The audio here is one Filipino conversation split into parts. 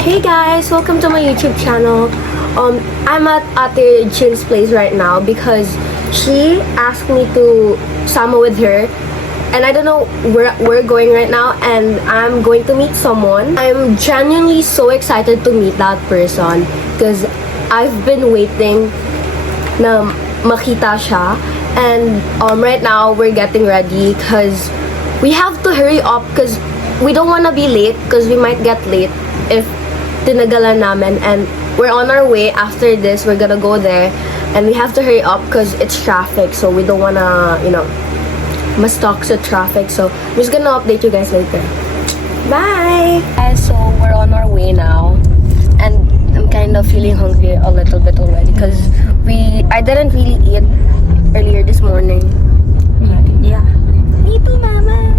Hey guys, welcome to my YouTube channel. I'm at Ate Chin's place right now because she asked me to sama with her, and I don't know where we're going right now, and I'm going to meet someone. I'm genuinely so excited to meet that person because I've been waiting na makita siya, and right now we're getting ready because we have to hurry up because we don't want to be late because we might get late if tinagalan namin, and we're on our way. After this, we're gonna go there, and we have to hurry up because it's traffic, so we don't wanna, ma-stuck sa traffic. So I'm just gonna update you guys later. Bye! Guys, so we're on our way now, and I'm kind of feeling hungry a little bit already because I didn't really eat earlier this morning. Yeah. Me too, mama!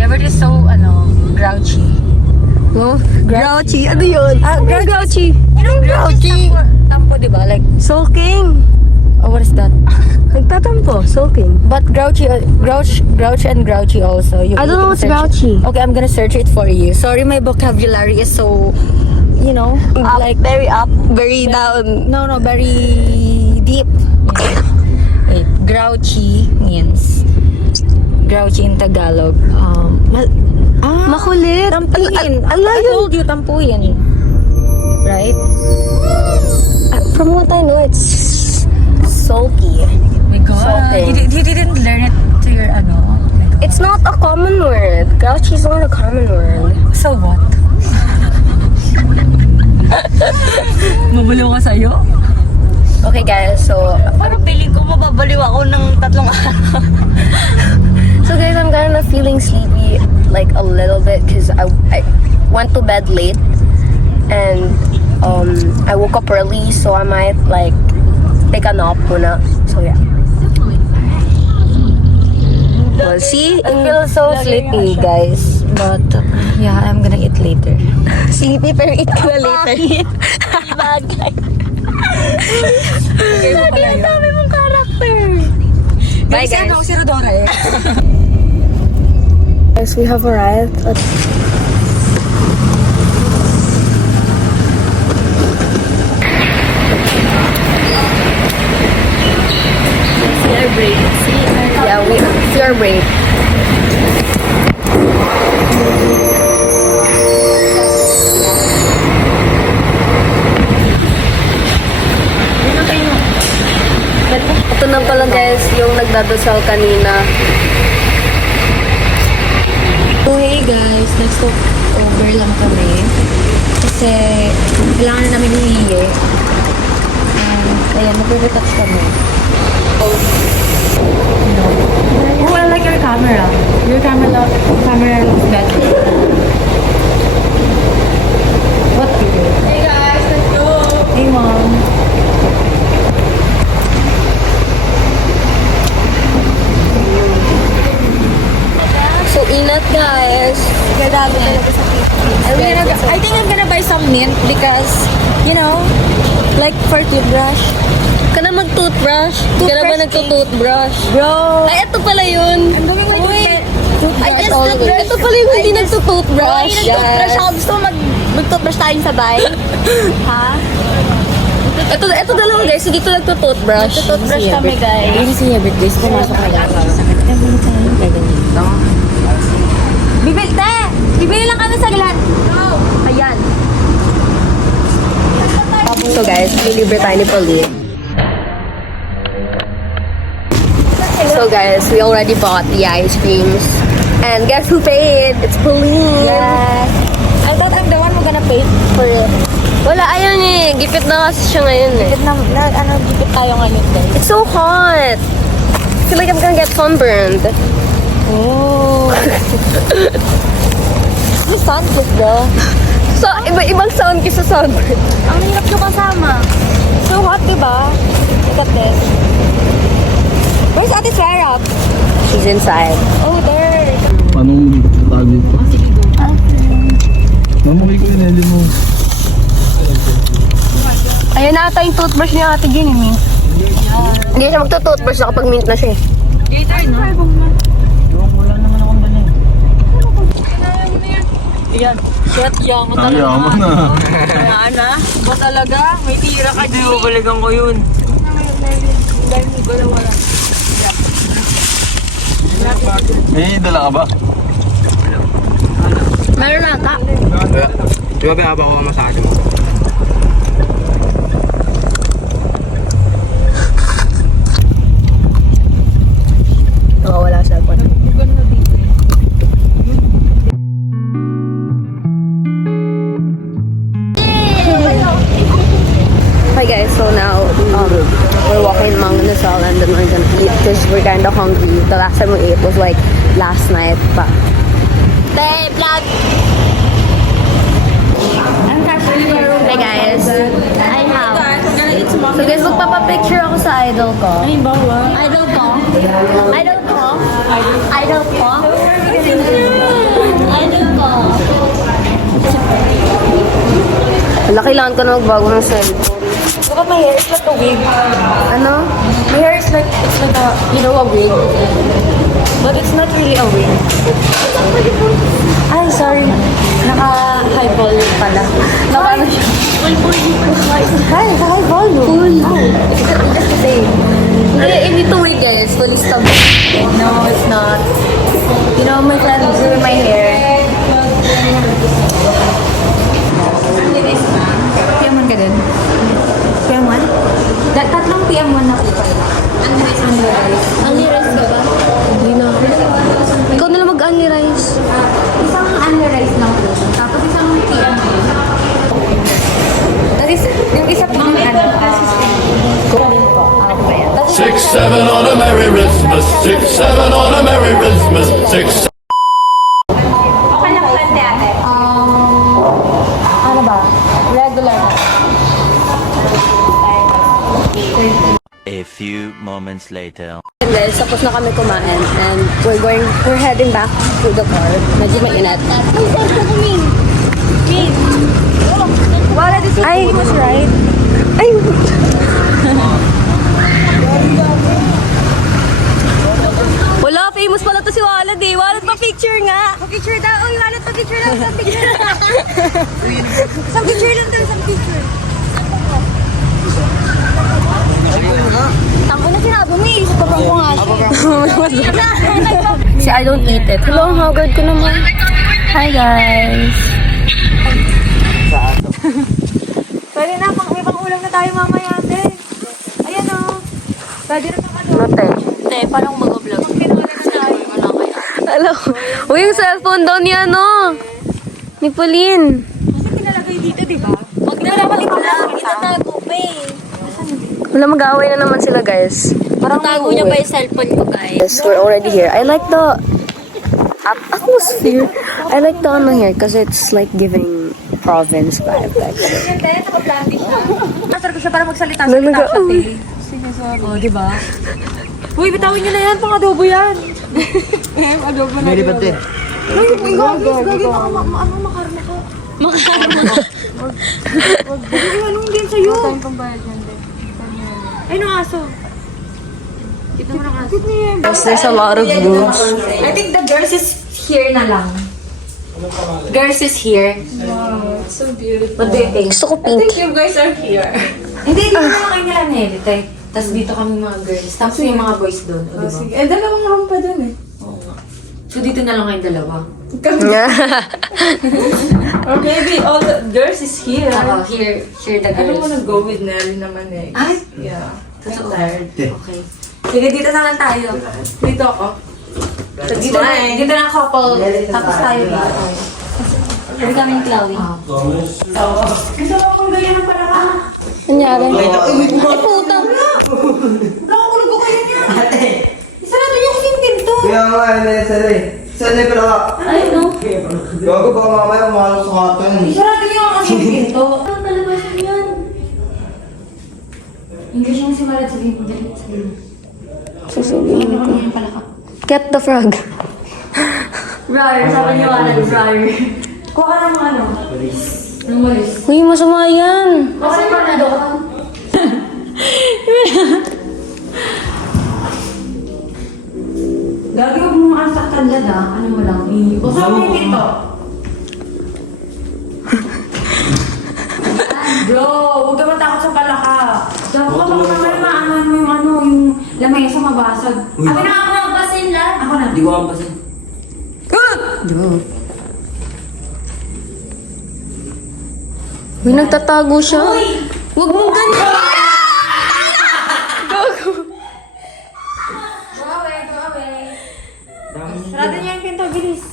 Yabert is so, grouchy. Oh, grouchy? Ano yun? Grouchy. Grouchy. Tampo, diba? Like, Sulking. oh, what is that? Nagtatampo. Sulking. But grouch and grouchy also. I don't know what's search it. grouchy. Okay, I'm gonna search it for you. Sorry, my vocabulary is so, Very up, very down. No, very deep. Wait, grouchy means, grouchy in Tagalog. Makulit. Tampuin. Ala I yun. told you, tampuin. Right? From what I know, it's sulky. My God. Sulking. You didn't learn it to your, It's not a common word. Grouchy is not a common word. So what? Mabaliw ka sa'yo? Okay guys, so Parang piling ko mababaliw ako ng 3 araw. so guys, I'm kind of feeling sleepy like a little bit because I went to bed late, and I woke up early, so I might like take a nap muna. So yeah. Well, see, I feel so sleepy, guys. But, yeah, I'm gonna eat later. Sleepy pero eat ka na later. Bagay. Ang dami mong character. Bye guys. Si Rodora eh. Guys, we have arrived at yeah, we see our break. Ito na pala guys, yung nagdadasal kanina. So hey guys, nag-stop over lang kami. Kasi kailangan na namin humihi. Ayan, mag-retouch kami. Oh, I like your camera. Your camera looks better. What do you do? Hey guys, let's go! Hey mom. So inat guys. Gadami talaga sa I think I'm gonna buy some mint because, like for toothbrush. Ka na mag-toothbrush? Ka na ba nagto-toothbrush? Bro! Ay, ito pala yun. Ang dami ko I just toothbrush. Ito pala yung hindi nagto-toothbrush. nag-toothbrush ako. Gusto mo mag-toothbrush tayong sabay? Ha? Ito dalawa guys, dito nagto-toothbrush. Toothbrush kami, guys. Hindi siya, but guys, pumasok ka lang. Every time. Bibili lang kami sa lahat. No! Ayan. So guys, lilibre tayo ni Pauline. So guys, we already bought the ice creams. And guess who paid? It's Pauline. Yes. I thought I'm the one who gonna pay for it. Wala, ayaw niya eh. Gipit na kasi siya ngayon eh. Gipit tayo ngayon, guys. It's so hot. I feel like I'm gonna get sunburned. Oh. This sunset, bro. So, ibang sound kisa sunburn. Ang hirap yung kasama. So hot, diba? Look at this. Where's Ate Sarah? She's inside. Oh, there. Paano mo tatago ito? Mamukay ko yung neli mo. Ayan na ata yung toothbrush niya ate Gin, mint. Hindi siya magto-toothbrush na kapag mint na siya. Gator, no? Yung wala naman akong ganyan. Yan. Shit, yaman Ang talaga. yaman na. Kaya na. Ba talaga? May tira ka, G. Hindi, balikan ko yun. Eh, dala ka ba? Meron na ka. Di ba habang ako massage mo? Wala sa cellphone. Hi guys, so now we're walking Mang Inasal and then we're gonna eat because we're kinda hungry. The last time we ate was like last night, but hey vlog! Hey guys, I have. So guys, magpapapicture ako sa idol ko. Ay, bawa. Idol ko? Idol ko? Idol ko? Idol ko? Kailangan ko na magbago ng cellphone. Baka my hair is like a wig. Ano? My hair is like, it's like a, you know, a wig. But it's not really a wig. Ay, sorry. Naka-high volume pala. Naka-ano siya? Hi, naka-high volume. Cool. It's just the same. Hindi to wig guys. Full stop. No, it's not. You know, my friends do my hair. PM1 ka din? PM1? Tatlong PM1 na po pala. Only rice ka ba? Hindi na. Ikaw na lang mag-only rice. Isang unrice lang po. Tapos isang PM1. Tapos yung isa po yung ano. Six, seven on a Merry Christmas. 6, 7 on a Merry Christmas. 6, Okay lang po ate. Ano ba? Regular. A few moments later. And guys, tapos na kami kumain and we're heading back to the car. Medyo mainit. Ang sarap na kami. Wala, this was right. Ay! Wala, famous pala to si Walad eh. Walad pa picture nga. Picture daw. Uy, wala pa picture lang. Sa picture lang. Sa picture lang daw. Sa picture. Tamo na sinabi mo eh. Sa ko nga siya. Si I don't eat it. Hello, ang haggard ko naman. Hi guys. Pwede na, may pang-ulam na tayo mamaya ate. Ayan o. Pwede na naman o. Mate. Te, paano kung mag-vlog? Pinulit na tayo. Hello. Uy, yung cellphone daw niya, no? Ni Pauline. Kasi pinalagay dito, di ba? Pag nalabalik mo lang, itatago pa eh. Wala, mag-aaway na naman sila, guys. Parang tago niya pa yung cellphone ko, guys. Yes, we're already here. I like the atmosphere. I like the ano here because it's like giving province vibe. Like, Yan tayo, naka-planty siya. Nasar ko siya para magsalita sa Talaga, kita siya, te. Oh, di ba? Uy, bitawin niyo na yan, pang adobo yan. Adobo na. May libat din. Gagi, ano, makarma ka. Anong din sa'yo? Ay, no aso. Kita mo ng aso. yes, there's a lot of rooms. I think the girls is here na lang. Girls is here. Wow, so beautiful. What do you think? Gusto ko pink. you guys are here. Hindi, dito na lang kayo nila nilito eh. Tapos dito kami mga girls. Tapos yung mga boys doon. O, diba? Eh, dalawang room pa dun eh. So dito na lang kayong dalawa. Or maybe all the girls is here. Here the I don't girls. wanna go with Nelly naman eh. Ay, Yeah. totoo. Okay. Sige, dito na lang tayo. Dito ako. So, dito na couple. Tapos tayo dito. Pwede kami yung Chloe. Gusto mo akong ganyan ng para ka? Nangyari. Ay, puta. Nakakulog ko kayo niya. Sarado niyo kasing pinto. Kaya nga, Nestle. Saan pala ka? Ay, no. Gago ba mamaya umalok sa katon? Sarado niyo kasing pinto. Ano talabasan yan? English yung si Marat sabihin ko. Dali, sabihin mo. Sasabihin ko. Yan pala ka. Get the frog. Briar, sabi niyo wala ng Briar. Kuha ka ng ano? Ng walis. Uy, masama yan. Kasi pa na doon. Gagi, huwag mo makasaktan dad ah. Ano mo lang. Basta mo yung pinto. Bro, huwag ka matakot sa palaka. Dapat baka mamaya maaman mo yung lamesa mabasag. Abi na ako magbasin lang. Ako na. Hindi ko kampasin. Uy, nagtatago siya. Huwag mong ganyan. Sarado niya yung pinto, bilis.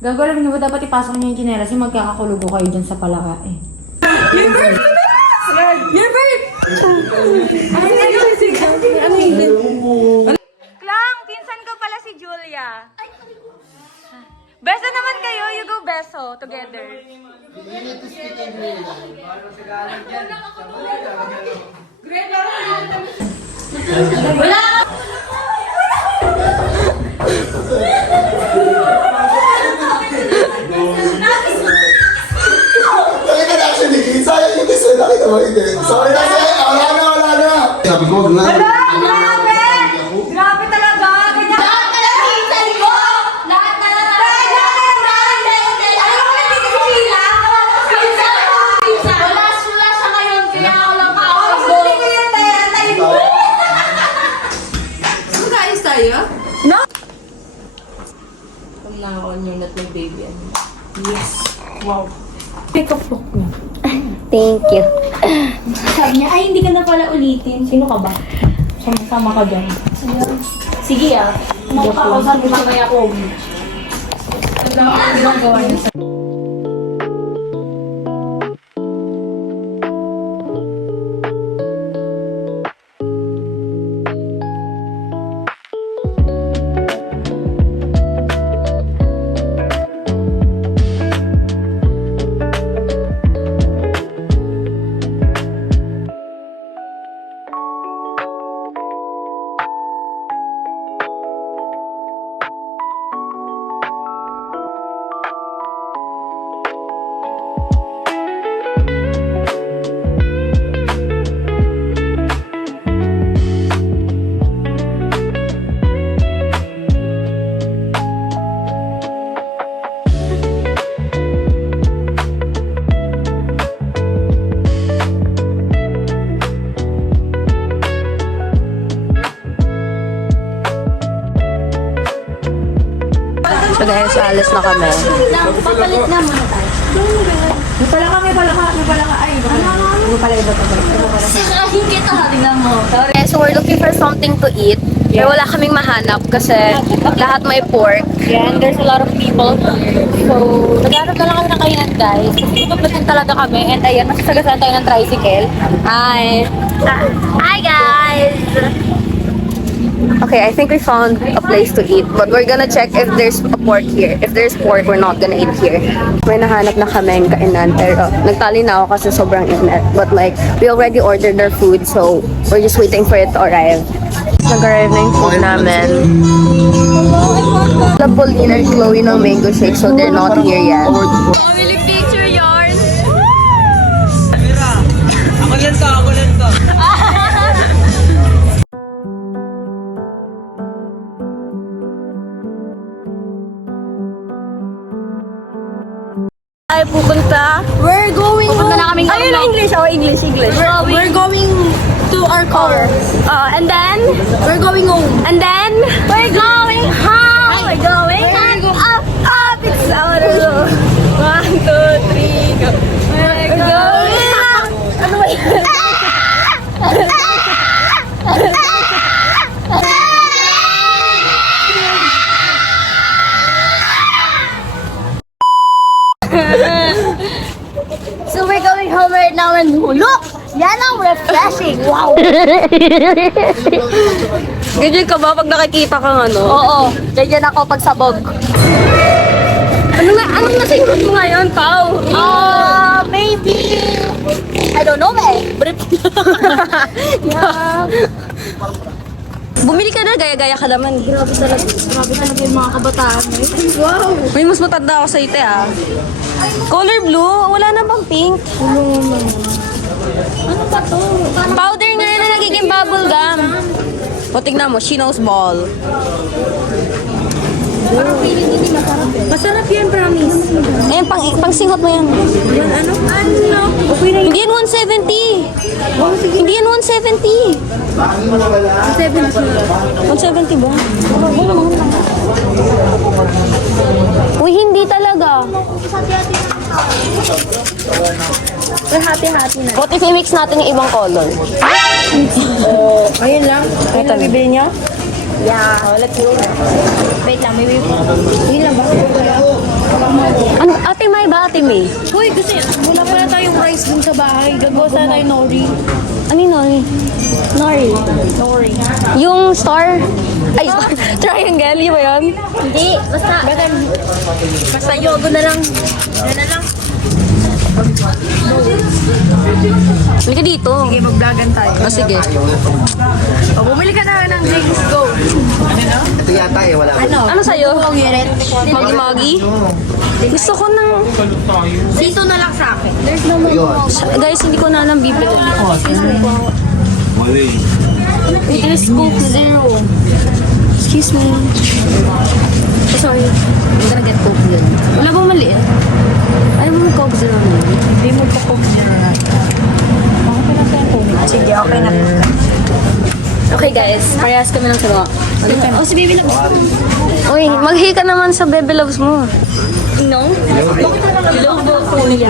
Gago, alam niyo ba dapat ipasok niyo yung chinelas yung magkakakulugo kayo dyan sa palaka eh. Your bird! Your bird! Klang, pinsan ko pala si Julia. Beso naman kayo, you go beso together. Wala! Sayang yung gusto na kita mo hindi. Sorry na siya. Wala na. Sabi ko, wag na. Grabe! Grabe talaga! Ganyan! Lahat na lang pinsan ko! Lahat na lang! Ayaw ko lang dito si Sheila! Pinsan ko! Wala siya ngayon, kaya ako lang makakasabot. Ako ko yung tayo mo! Magkayos tayo? No! Pag nakaon yung not my baby. Yes! Wow! Pick up look niya. Thank you. Sabi niya, ay hindi ka na pala ulitin. Sino ka ba? Sama ka dyan. Sige ah. Makakausap mo mamaya ko. Ginagawa niya. So guys, alis na kami. Papalit na muna tayo. May palaka. Ay, may pala iba pa. Sakahin kita, tingnan mo. Okay, so we're looking for something to eat. Pero wala kaming mahanap kasi lahat may pork. Yeah, and there's a lot of people here. So, naghanap na lang kami ng kainan, guys. Kasi ipapagin talaga kami. And ayan, masasagasaan tayo ng tricycle. Hi! Hi guys! Okay, I think we found a place to eat, but we're gonna check if there's a pork here. If there's pork, we're not gonna eat here. May nahanap na kaming kainan, pero nagtali na ako kasi sobrang init. But like, we already ordered our food, so we're just waiting for it to arrive. Nag-arrive na yung food namin. The Paulina and Chloe ng mango shake, so they're not here yet. Family picture yarn. Ako lang to. Ay, pupunta. We're going Pupunta na kaming Ayun, English. Oh, English. We're going to our car. And then, We're going home. and then, we're going home. We're going up. It's our room. 1, 2, 3, go. We're going up. Ano ba yun? So we're going home right now and look! Yan ang refreshing! Wow! Ganyan ka ba pag nakikita kang ano? Oo, ganyan ako pag sabog. Anong nasingot mo ngayon, Pao? Maybe... I don't know eh. Brief. Bumili ka na, gaya-gaya ka naman. Grabe talaga yung mga kabataan eh. Wow! May mas matanda ako sa ite ah. Color blue? Wala na bang pink? Ano ba to? Powder nga na nagiging bubble gum. O tignan mo, she knows ball. Masarap yan, promise. Ayan, pang-singhot mo yan. Yan, ano? Okay na Hindi yan 170. Hindi yan 170. 170 ba? Uy, hindi talaga. We're hati-hati na. What if i-mix natin yung ibang color? Ayun lang. Ayun lang bibili niyo? Yeah. Let's go. Wait lang, may yun lang ba? Ano, Ate May ba? Ate May? Uy, kasi wala pala tayong rice dun sa bahay. Gagawa sana tayo nori. Ano yun, Nori? Nori. Nori. Yung star? Ay, triangle, yun ba yun? Hindi, basta yogo na lang. Yan na lang. Halika dito. Sige, mag-vlogan tayo. Oh, sige. O, bumili ka na ng drinks. Go. Ito yata eh, wala. Ano sa'yo? Magi-magi? Gusto ko ng... Dito na lang sa akin. Guys, hindi ko na alam bibili. Excuse me po. It is Coke Zero. Excuse me. Oh, sorry. I'm gonna get Coke Zero. Wala bang maliit? Ayaw mo yung Coke Zero na. Hindi mo pa Coke Zero na. Sige, okay na. Okay guys, parehas kami ng sabaw. Oh, si Baby Loves. Uy, mag-hi ka naman sa Baby Loves mo. No? Hello, Kuya.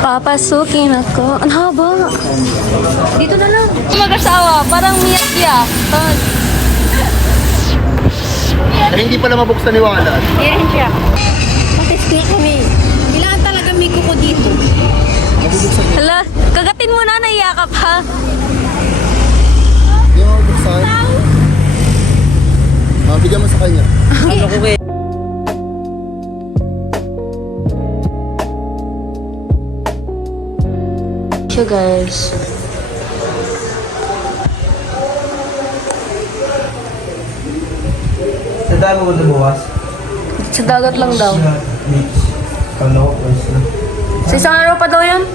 Papasukin ako. Ang haba. Dito na lang. Mag-asawa, parang miyak-iyak. Ay, hindi pala mabuksan ni Wala. Yan siya. Patistik kami. Kailangan talaga may kuko dito. Hala, kagatin mo na, naiyakap ha. Hindi mo mabuksan. Mabigyan mo sa kanya. Siya guys. Tandaan mo ba ito bukas? Sa dagat lang daw. Kala ko, pwes na. Sa isang araw pa daw yun.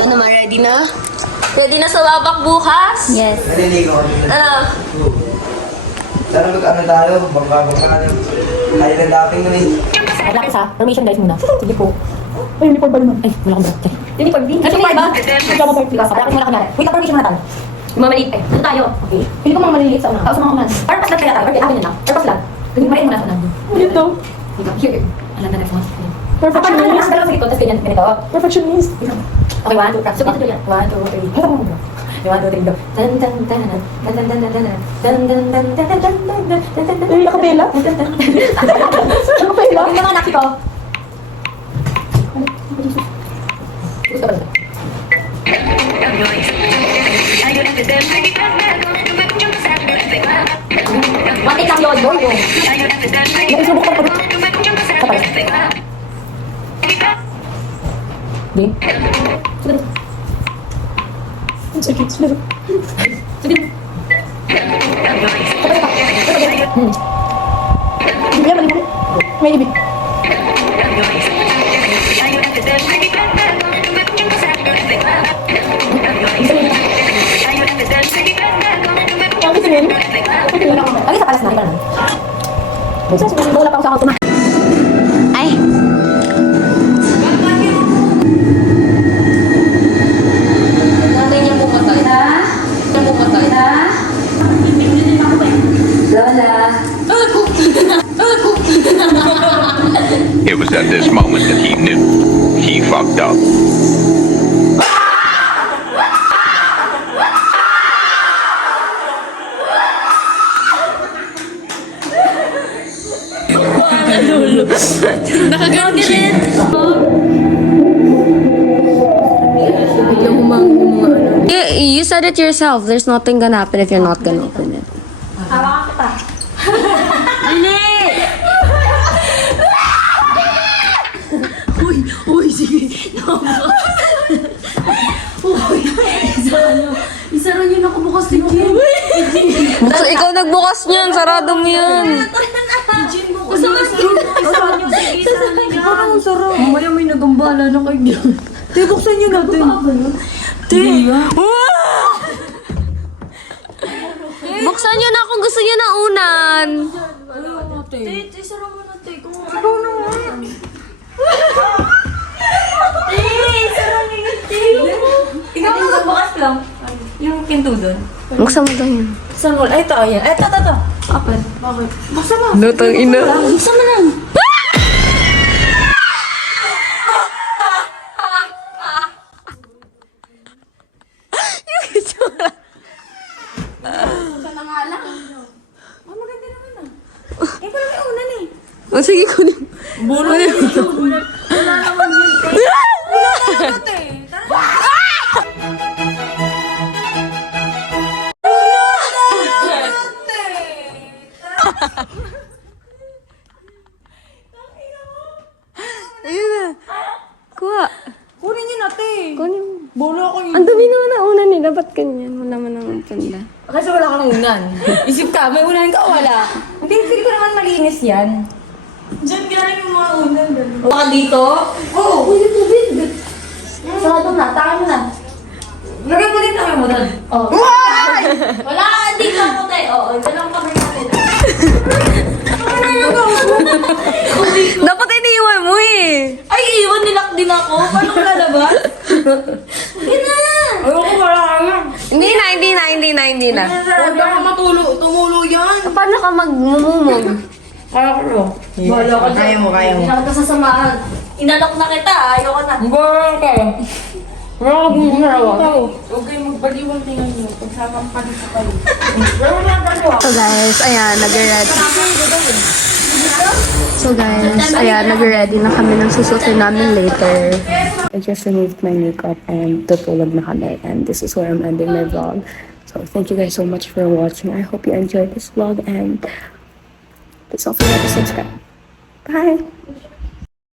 Ano naman, ready na? Ready na sa babak bukas? Yes. Naliligo kami. Ano? Sana mag-ano tayo? Bangka-bangka na. Kaya na dating nun eh. Lapis ha. Permission guys muna. Sige po. Ay, uniform ba naman? Ay, wala kang bra. Uniform. Uniform ba? Uniform ba? Wala kang muna kanyari. Wait, permission muna tayo. Yung mga maliit eh. Doon tayo. Okay. Pili ko mga maliliit sa una. Tapos mga unan. Parang pas lang kaya tayo. Okay, akin na lang. Or pas lang. Ganyan maliit muna sa unan. Dito. Here. Alam na next one. Perfectionist. Pero sige, tapos ganyan. Ganito. Perfectionist. Okay, 1, 2, practice. 1, 2, 3. 1, 2, 3. Ito mo mo. 1, 2, 3, go. Dan, dan, dan, dan, dan, dan, dan, dan, dan, dan, dan, dan, dan, dan, dan, dan, dan, dan. Ay, akapela? Akapela? Yung mga anak ko. Gusto ba? Mati kang yun, yun. Naisubok ka pa. Kapal. Di? Sige. Sige. Sige. Sige, mali mo. May ibig. Lagi sa palas na, ikaw na. Wala pa ako sa ako kumain. Ay. Natin yung pumatay. Yung pumatay. Lola. It was at this moment that he knew he fucked up. Nakagano ka rin. You said it yourself. There's nothing gonna happen if you're not gonna open it. Uy, sige. Isara niyo na ako bukas din. So, ikaw nagbukas niyan. Sarado mo yan. Mamaya may nagambala na kayo. Te, buksan nyo natin. Te. Buksan nyo na kung gusto nyo na unan. Te, sarap mo na, te. Kung ano naman. Te, sarap mo na, te. Ikaw mo bukas lang. Yung pinto doon. Buksan mo daw yun. Buksan mo. Ay, ito, ayan. Ay, ito. Apan. Bakit? Buksan mo. Lutang ina. Buksan mo lang. O sige, kunin. Wala naman yun, te. Wala naman, te. Ayun na. Kuha. Kunin nyo na, te. Kunin. Bola ko yun. Ang dami naman na unan eh. Dapat ganyan. Wala man ang panda. Kasi wala kang unan. Isip ka, may unan ka o wala? Hindi, hindi ko naman malinis yan. Diyan galing yung mga unan. Baka dito? Oo. Pwede tubig. Sarado na, tayo mo na. Lagay mo din tayo mo doon. Oh. Wala, hindi ka mo tayo. Oo, dyan lang kami natin. Dapat iniiwan mo eh. Ay, iwan nilak din ako. Paano ko lalabas? Hindi na. Ayoko wala ka na. Hindi na. Huwag ka tumulo yan. Paano ka magmumumog? Kaya ko. Wala ka dyan. Kaya mo. Hindi na kita sasamahan. Inalok na kita. Ayoko na. Bawang ka. Wala ka bumarawa. Huwag kayong magbaliwang tingnan nyo. Pagsamang pa dito kayo. So guys, ayan, nag-ready na kami ng susutin namin later. I just removed my makeup and tutulog na kami, and this is where I'm ending my vlog. So thank you guys so much for watching. I hope you enjoyed this vlog, and please don't forget to subscribe. Bye!